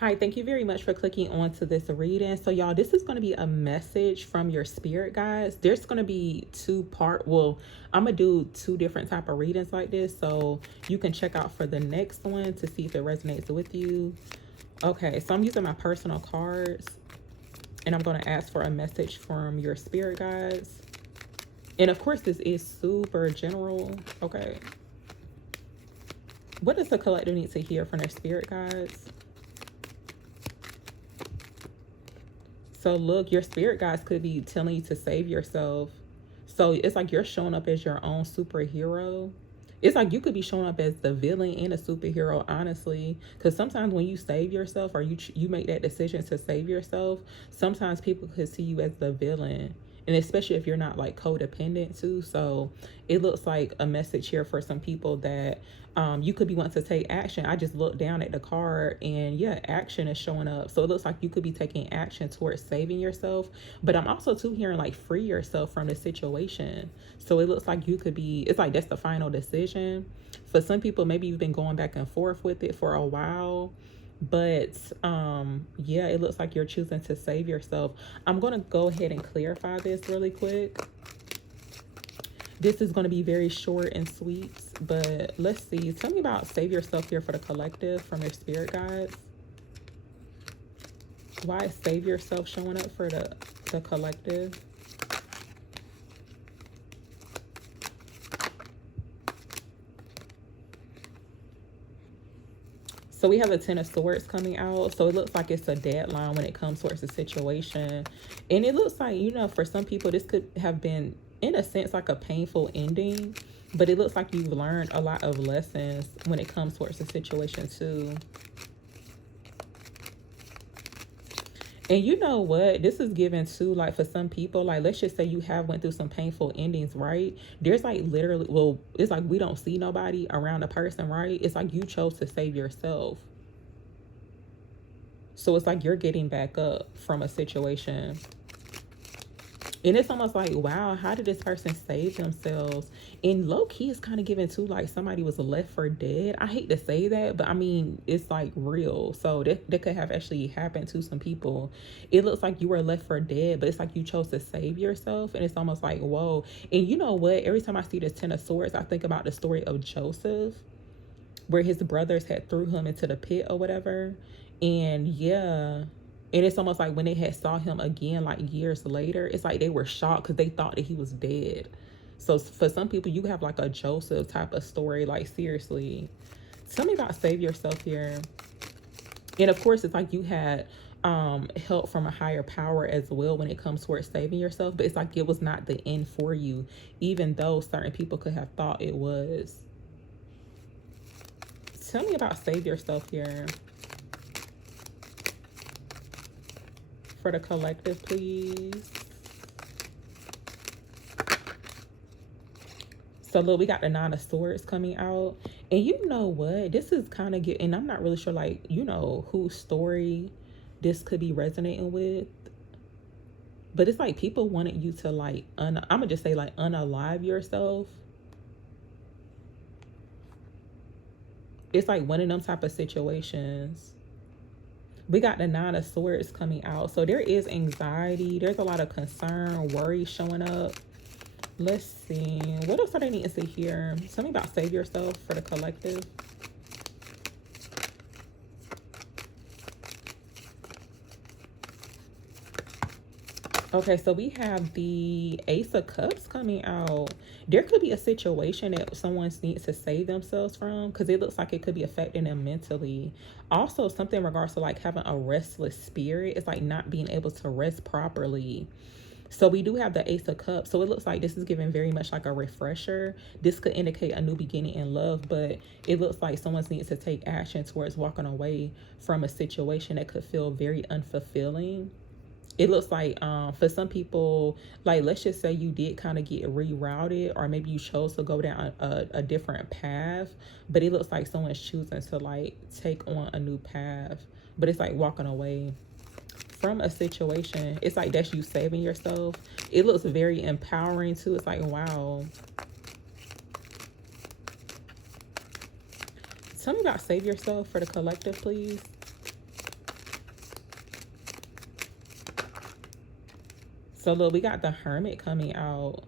Hi, thank you very much for clicking on to this reading. So y'all, this is going to be a message from your spirit guides. There's going to be I'm going to do two different type of readings like this. So you can check out for the next one to see if it resonates with you. Okay, so I'm using my personal cards and I'm going to ask for a message from your spirit guides. And of course, this is super general. Okay. What does the collective need to hear from their spirit guides? So look, your spirit guides could be telling you to save yourself. So it's like you're showing up as your own superhero. It's like you could be showing up as the villain and a superhero, honestly. Because sometimes when you save yourself or you make that decision to save yourself, sometimes people could see you as the villain. And especially if you're not like codependent too. So it looks like a message here for some people that you could be wanting to take action. I just looked down at the card and yeah, action is showing up. So it looks like you could be taking action towards saving yourself. But I'm also too hearing like free yourself from the situation. So it looks like you could be, it's like that's the final decision. For some people, maybe you've been going back and forth with it for a while. But yeah, it looks like you're choosing to save yourself. I'm going to go ahead and clarify this really quick. This is going to be very short and sweet, but let's see. Tell me about save yourself here for the collective from your spirit guides. Why is save yourself showing up for the collective? So we have the Ten of Swords coming out. So it looks like it's a deadline when it comes towards the situation. And it looks like, you know, for some people, this could have been, in a sense, like a painful ending. But it looks like you've learned a lot of lessons when it comes towards the situation, too. And you know what? This is given too, like for some people, like let's just say you have went through some painful endings, right? There's like literally, well, it's like we don't see nobody around a person, right? It's like you chose to save yourself. So it's like you're getting back up from a situation. And it's almost like, wow, how did this person save themselves? And low key is kind of given too, like somebody was left for dead. I hate to say that, but I mean, it's like real. So that could have actually happened to some people. It looks like you were left for dead, but it's like you chose to save yourself. And it's almost like, whoa. And you know what? Every time I see this Ten of Swords, I think about the story of Joseph, where his brothers had threw him into the pit or whatever. And yeah, and it's almost like when they had saw him again, like years later, it's like they were shocked because they thought that he was dead. So for some people, you have like a Joseph type of story. Like seriously, tell me about save yourself here. And of course, it's like you had help from a higher power as well when it comes towards saving yourself. But it's like it was not the end for you, even though certain people could have thought it was. Tell me about save yourself here. For the collective, please. So look, we got the Nine of Swords coming out. And you know what? This is kind of getting, and I'm not really sure, like, you know, whose story this could be resonating with. But it's like people wanted you to, like, I'm going to just say, like, unalive yourself. It's like one of them type of situations. We got the Nine of Swords coming out. So there is anxiety. There's a lot of concern, worry showing up. Let's see. What else are they needing to hear? Tell me about save yourself for the collective. Okay, so we have the Ace of Cups coming out. There could be a situation that someone needs to save themselves from because it looks like it could be affecting them mentally. Also, something in regards to like having a restless spirit. It's like not being able to rest properly. So we do have the Ace of Cups. So it looks like this is giving very much like a refresher. This could indicate a new beginning in love, but it looks like someone needs to take action towards walking away from a situation that could feel very unfulfilling. It looks like for some people, like let's just say you did kind of get rerouted or maybe you chose to go down a different path, but it looks like someone's choosing to like take on a new path, but it's like walking away from a situation. It's like that's you saving yourself. It looks very empowering too. It's like, wow. Tell me about save yourself for the collective, please. So look, we got the Hermit coming out.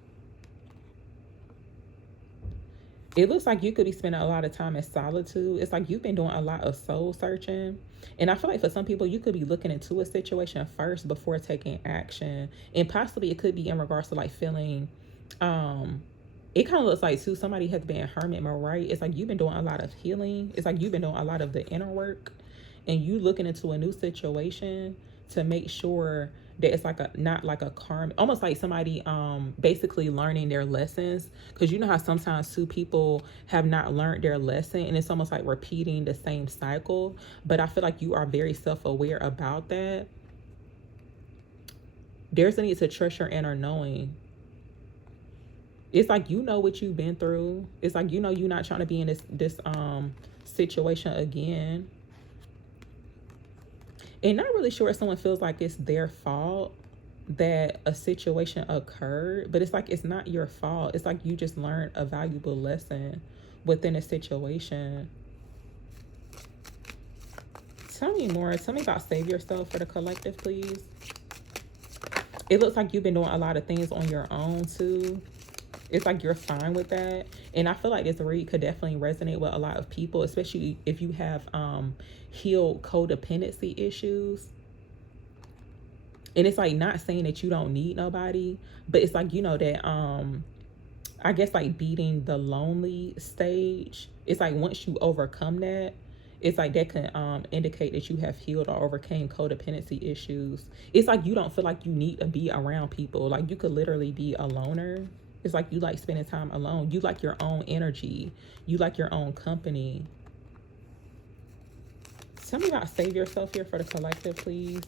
It looks like you could be spending a lot of time in solitude. It's like you've been doing a lot of soul searching. And I feel like for some people, you could be looking into a situation first before taking action. And possibly it could be in regards to like feeling, it kind of looks like too, somebody has been hermit mode, right? It's like you've been doing a lot of healing. It's like you've been doing a lot of the inner work, and you looking into a new situation to make sure that it's like a, not like a karma, almost like somebody basically learning their lessons, because you know how sometimes two people have not learned their lesson and it's almost like repeating the same cycle. But I feel like you are very self-aware about that. There's a need to trust your inner knowing. It's like you know what you've been through. It's like you know you're not trying to be in this situation again. And not really sure if someone feels like it's their fault that a situation occurred, but it's like it's not your fault. It's like you just learned a valuable lesson within a situation. Tell me more. Tell me about save yourself for the collective, please. It looks like you've been doing a lot of things on your own too. It's like you're fine with that. And I feel like this read could definitely resonate with a lot of people, especially if you have healed codependency issues. And it's like not saying that you don't need nobody, but it's like, you know, that I guess like beating the lonely stage. It's like once you overcome that, it's like that can indicate that you have healed or overcame codependency issues. It's like you don't feel like you need to be around people. Like you could literally be a loner. It's like you like spending time alone. You like your own energy. You like your own company. Tell me about save yourself here for the collective, please.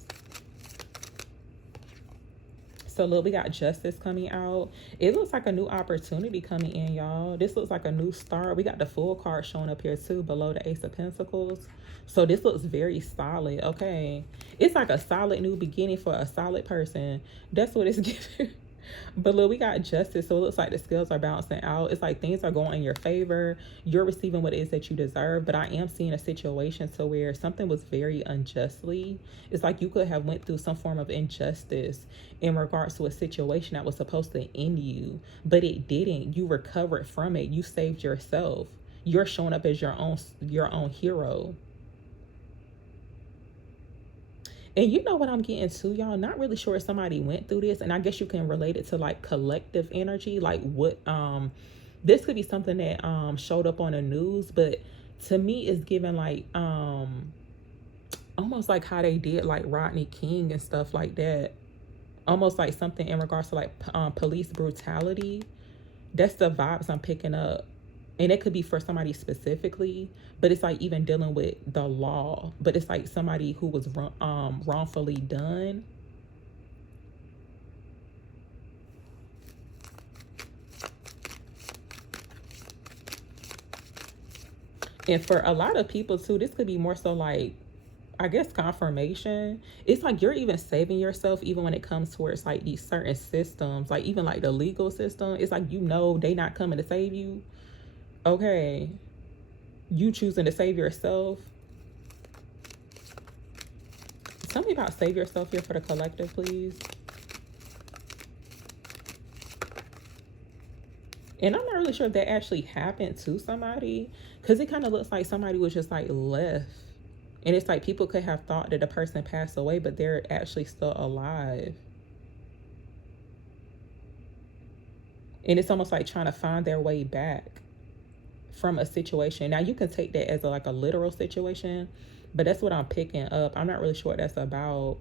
So look, we got justice coming out. It looks like a new opportunity coming in, y'all. This looks like a new start. We got the full card showing up here too, below the Ace of Pentacles. So this looks very solid. Okay. It's like a solid new beginning for a solid person. That's what it's giving. But look, we got justice. So it looks like the scales are balancing out. It's like things are going in your favor. You're receiving what it is that you deserve. But I am seeing a situation to where something was very unjustly. It's like you could have went through some form of injustice in regards to a situation that was supposed to end you, but it didn't. You recovered from it. You saved yourself. You're showing up as your own hero. And you know what I'm getting to, y'all? Not really sure if somebody went through this, and I guess you can relate it to like collective energy, like what this could be something that showed up on the news, but to me it's given like almost like how they did like Rodney King and stuff like that. Almost like something in regards to like police brutality. That's the vibes I'm picking up. And it could be for somebody specifically, but it's like even dealing with the law. But it's like somebody who was wrongfully done. And for a lot of people too, this could be more so like, I guess, confirmation. It's like you're even saving yourself even when it comes towards like these certain systems, like even like the legal system. It's like, you know, they not coming to save you. Okay, you choosing to save yourself. Tell me about save yourself here for the collective, please. And I'm not really sure if that actually happened to somebody, because it kind of looks like somebody was just like left. And it's like people could have thought that the person passed away, but they're actually still alive. And it's almost like trying to find their way back from a situation. Now you can take that as like a literal situation, but that's what I'm picking up. I'm not really sure what that's about.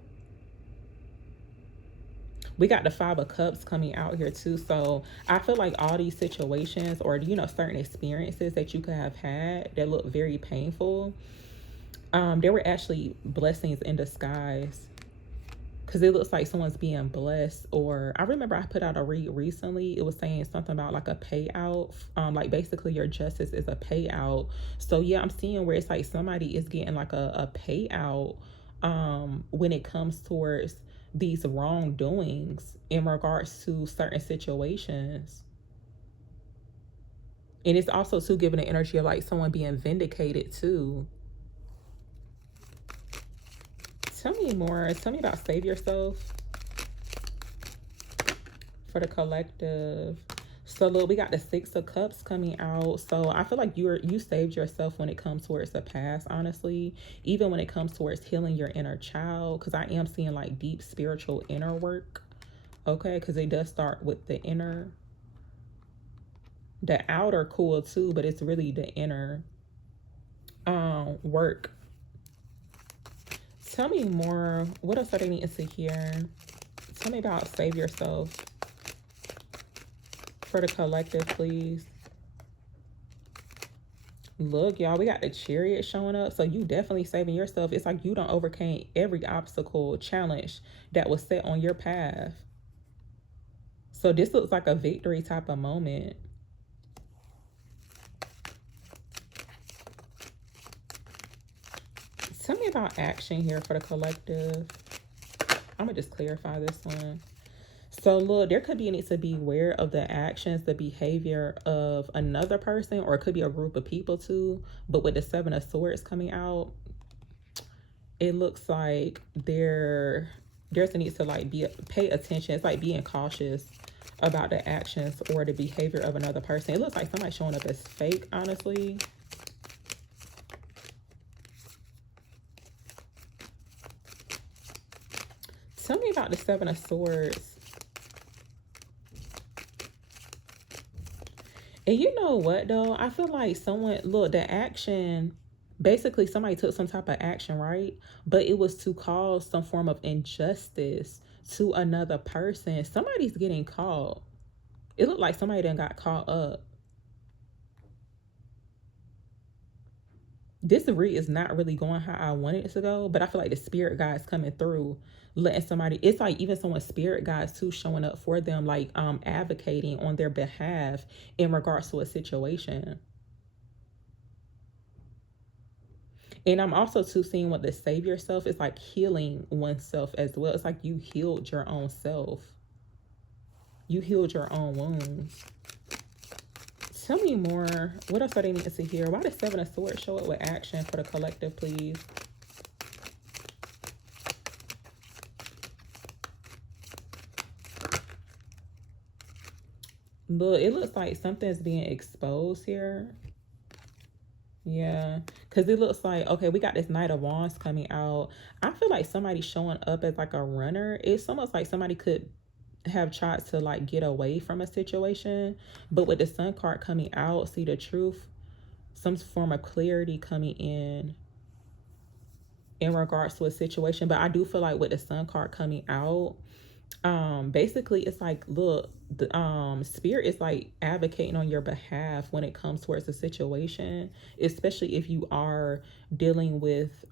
We got the 5 of Cups coming out here too. So I feel like all these situations, or you know, certain experiences that you could have had that look very painful, there were actually blessings in disguise. Because it looks like someone's being blessed. Or I remember I put out a read recently. It was saying something about like a payout. Like basically your justice is a payout. So yeah, I'm seeing where it's like somebody is getting like a payout when it comes towards these wrongdoings in regards to certain situations. And it's also too giving the energy of like someone being vindicated too. Tell me more. Tell me about save yourself. for the collective. So look, we got the Six of Cups coming out. So I feel like you saved yourself when it comes towards the past, honestly. Even when it comes towards healing your inner child, because I am seeing like deep spiritual inner work. Okay, because it does start with the inner. The outer cool too, but it's really the inner work. Tell me more. What else are they needing to hear? Tell me about save yourself for the collective, please. Look, y'all, we got the Chariot showing up. So you definitely saving yourself. It's like you don't overcame every obstacle, challenge that was set on your path. So this looks like a victory type of moment. Tell me about action here for the collective. I'm going to just clarify this one. So look, there could be need to be aware of the actions, the behavior of another person, or it could be a group of people too. But with the Seven of Swords coming out, it looks like there's a need to like pay attention. It's like being cautious about the actions or the behavior of another person. It looks like somebody showing up as fake, honestly. Tell me about the Seven of Swords. And you know what, though? I feel like look, the action, basically somebody took some type of action, right? But it was to cause some form of injustice to another person. Somebody's getting caught. It looked like somebody done got caught up. This read is not really going how I wanted it to go, but I feel like the spirit guides coming through, letting somebody, it's like even someone's spirit guides too showing up for them, like advocating on their behalf in regards to a situation. And I'm also too seeing what the save yourself is like, healing oneself as well. It's like you healed your own self. You healed your own wounds. Tell me more. What else are they needing to hear? Why does Seven of Swords show up with action for the collective, please? Look, it looks like something's being exposed here. Yeah, because it looks like, okay, we got this Knight of Wands coming out. I feel like somebody's showing up as like a runner. It's almost like somebody could have tried to like get away from a situation, but with the Sun card coming out, see the truth, some form of clarity coming in regards to a situation. But I do feel like with the Sun card coming out, basically it's like, look, the spirit is like advocating on your behalf when it comes towards a situation, especially if you are dealing with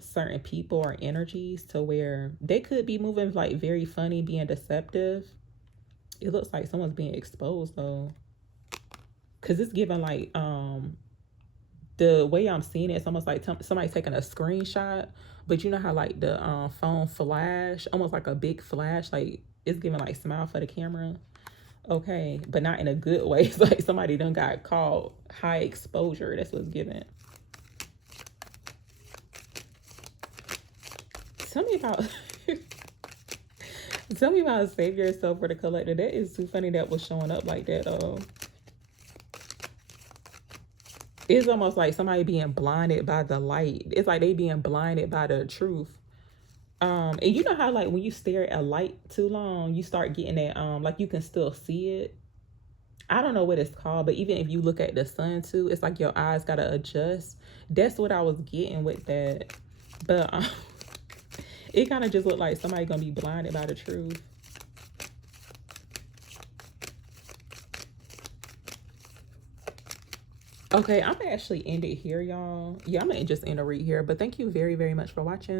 certain people or energies to where they could be moving like very funny, being deceptive. It looks like someone's being exposed though, because it's given like the way I'm seeing it, it's almost like somebody taking a screenshot, but you know how like the phone flash, almost like a big flash, like it's giving like smile for the camera. Okay, but not in a good way. It's like somebody done got caught, high exposure. That's what's given. Tell me about tell me about save yourself for the collector. That is too funny that was showing up like that. It's almost like somebody being blinded by the light. It's like they being blinded by the truth. And you know how like when you stare at a light too long, you start getting that like you can still see it. I don't know what it's called, but even if you look at the sun too, it's like your eyes gotta adjust. That's what I was getting with that. But it kind of just looked like somebody gonna be blinded by the truth. Okay, I'm gonna actually end it here, y'all. Yeah, I'm gonna just end a read here, but thank you very, very much for watching.